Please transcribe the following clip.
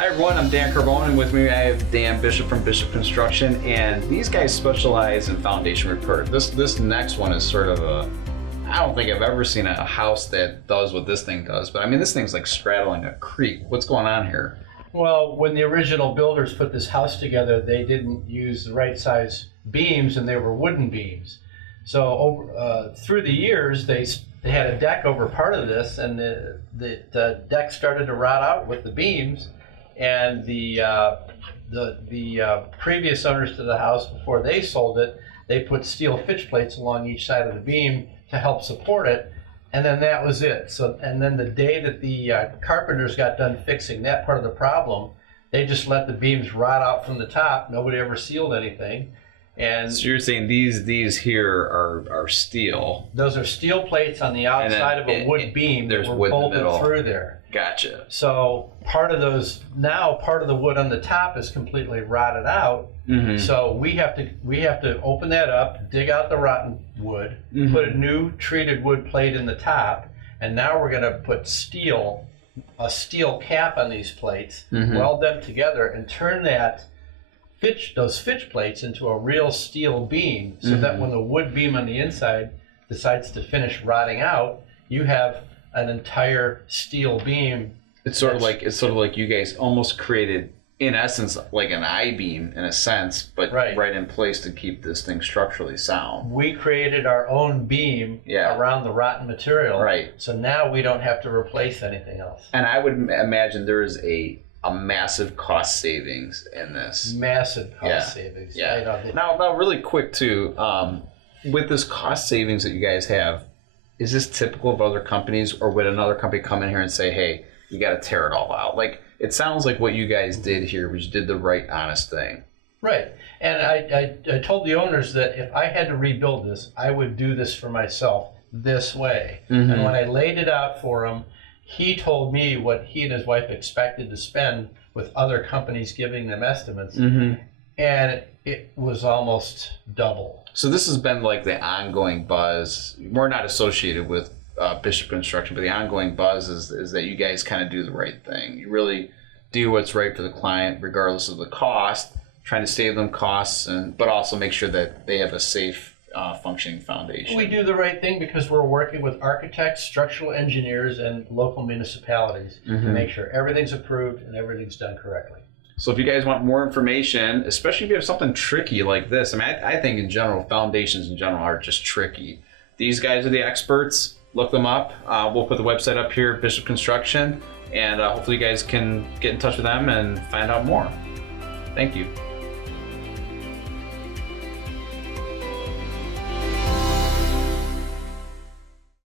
Hi everyone, I'm Dan Carbone, and with me I have Dan Bishop from Bishop Construction, and these guys specialize in foundation repair. This next one is sort of I don't think I've ever seen a house that does what this thing does, but I mean, this thing's like straddling a creek. What's going on here? Well, when the original builders put this house together, they didn't use the right size beams, and they were wooden beams. So through the years, they had a deck over part of this, and the deck started to rot out with the beams. And the previous owners to the house, before they sold it, they put steel fitch plates along each side of the beam to help support it, and then that was it. So, and then the day that the carpenters got done fixing that part of the problem, they just let the beams rot out from the top. Nobody ever sealed anything. And so you're saying these here are steel. Those are steel plates on the outside of a wood beam that were bolted through there. Gotcha. So part of the wood on the top is completely rotted out. Mm-hmm. So we have to open that up, dig out the rotten wood, mm-hmm. put a new treated wood plate in the top, and now we're going to put a steel cap on these plates, mm-hmm. weld them together, and turn those fitch plates into a real steel beam, so mm-hmm. that when the wood beam on the inside decides to finish rotting out, you have an entire steel beam. It's sort of like you guys almost created, in essence, like an I-beam in a sense, but right in place to keep this thing structurally sound. We created our own beam around the rotten material. Right. So now we don't have to replace anything else. And I would imagine there is a massive cost savings in this. Massive cost savings. Yeah. Now, really quick too, with this cost savings that you guys have, is this typical of other companies, or would another company come in here and say, hey, you got to tear it all out? Like, it sounds like what you guys did here was you did the right, honest thing. Right. And I told the owners that if I had to rebuild this, I would do this for myself this way. Mm-hmm. And when I laid it out for him, he told me what he and his wife expected to spend with other companies giving them estimates. Mm-hmm. And it was almost double. So this has been like the ongoing buzz. We're not associated with Bishop Construction, but the ongoing buzz is that you guys kind of do the right thing. You really do what's right for the client, regardless of the cost, trying to save them costs, but also make sure that they have a safe, functioning foundation. We do the right thing because we're working with architects, structural engineers, and local municipalities mm-hmm. to make sure everything's approved and everything's done correctly. So if you guys want more information, especially if you have something tricky like this, I mean, I think in general, foundations in general are just tricky. These guys are the experts. Look them up. We'll put the website up here, Bishop Construction, and hopefully you guys can get in touch with them and find out more. Thank you.